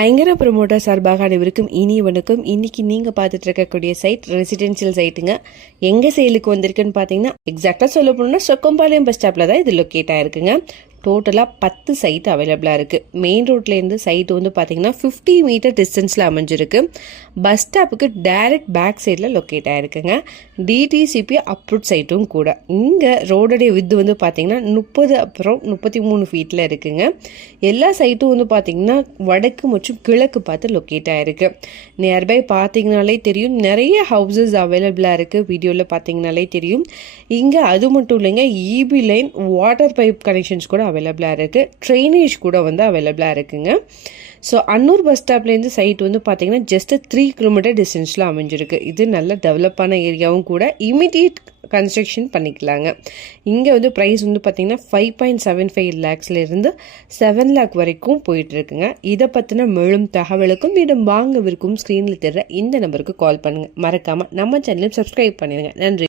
ஐங்கர promoter சார்பாக அனைவருக்கும் இனி வணக்கம். இன்னைக்கு நீங்கள் பார்த்துட்டு இருக்கக்கூடிய சைட் ரெசிடென்ஷியல் சைட்டுங்க. எங்கே சேலுக்கு வந்திருக்குன்னு பார்த்தீங்கன்னா எக்ஸாக்டாக சொல்ல போனோம்னா சொக்கம்பாளையம் பஸ் ஸ்டாப்பில் தான் இது லொக்கேட் ஆயிருக்குங்க. டோட்டலாக 10 சைட் அவைலபிளாக இருக்குது. மெயின் ரோட்லேருந்து சைட்டு வந்து பார்த்தீங்கன்னா 50 மீட்டர் டிஸ்டன்ஸில் அமைஞ்சிருக்கு. பஸ் ஸ்டாப்புக்கு டைரக்ட் பேக் சைடில் லொக்கேட் ஆகிருக்குங்க. டிடிசிபி அப்ரூவ் சைட்டும் கூட. இங்கே ரோடோடைய வித்து வந்து பார்த்தீங்கன்னா 30 அப்புறம் 33 ஃபீட்டில் இருக்குங்க. எல்லா சைட்டும் வந்து பார்த்தீங்கன்னா வடக்கு மற்றும் கிழக்கு பார்த்து லொக்கேட் ஆகிருக்கு. நியர்பை பார்த்தீங்கனாலே தெரியும், நிறைய ஹவுசஸ் அவைலபிளாக இருக்குது. வீடியோவில் பார்த்தீங்கனாலே தெரியும். இங்கே அது மட்டும் இல்லைங்க, EB line, water pipe connections கூட அவைலபிளாக இருக்குது. ட்ரைனேஜ் கூட வந்து அவைலபிளாக இருக்குங்க. ஸோ அன்னூர் பஸ் ஸ்டாப்லேருந்து சைட் வந்து பார்த்தீங்கன்னா ஜஸ்ட் 3 கிலோமீட்டர் டிஸ்டன்ஸில் அமைஞ்சிருக்கு. இது நல்ல டெவலப்பான ஏரியாவும் கூட. இமிடியேட் கன்ஸ்ட்ரக்ஷன் பண்ணிக்கலாங்க. இங்கே வந்து ப்ரைஸ் வந்து பார்த்தீங்கன்னா 5.75 லேக்ஸ்லேருந்து 7 லேக் வரைக்கும் போயிட்டுருக்குங்க. இதை பற்றின மேலும் தகவலுக்கும் இடம் வாங்கவிருக்கும் ஸ்க்ரீனில் தெரிற இந்த நம்பருக்கு கால் பண்ணுங்கள். மறக்காமல் நம்ம சேனலையும் சப்ஸ்கிரைப் பண்ணிடுங்க. நன்றி.